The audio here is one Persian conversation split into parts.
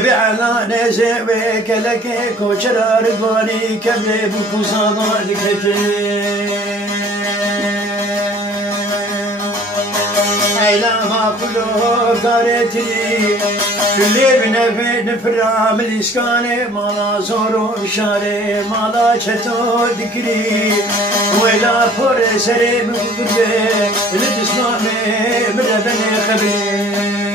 بعلا نزوي كلك كوشرار غاني كبل بكوزان لكك ايلا ما كله قارتني كل بنبي نفرام الاسكان مالا زورو اشاره مالا چتو دكري ولا فور سري بغدي لتسمعني مربني خبري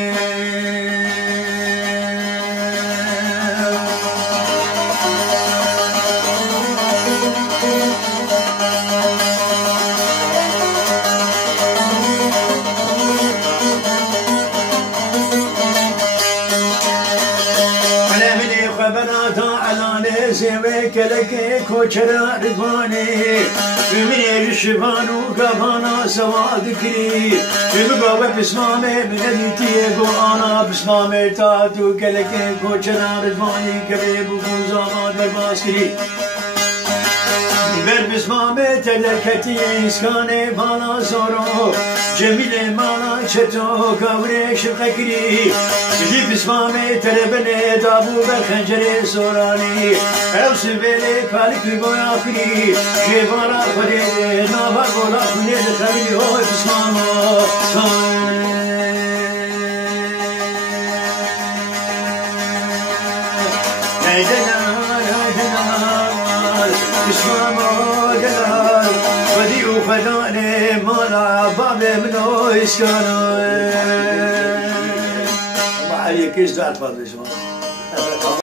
كلك كوشرا رضواني من يشبانو كبانا سوادكري بقوا بسمامي من التي جو انا بسمامي تاتو كلك كوشرا رضواني كبيب وزاما درباسكري بر بسمامي تلكتي اسكاني بالا زورو جميل مالا چتو كوري شبقكري جي بسمامي تربني دابو بالخنجري سوراني او سبيلي بالك بويا فري جيبانا فري نابا بولا كني دخلي هو بسمامو فداني مالا بابي منو اسكانو الله عليك ايش دار فضل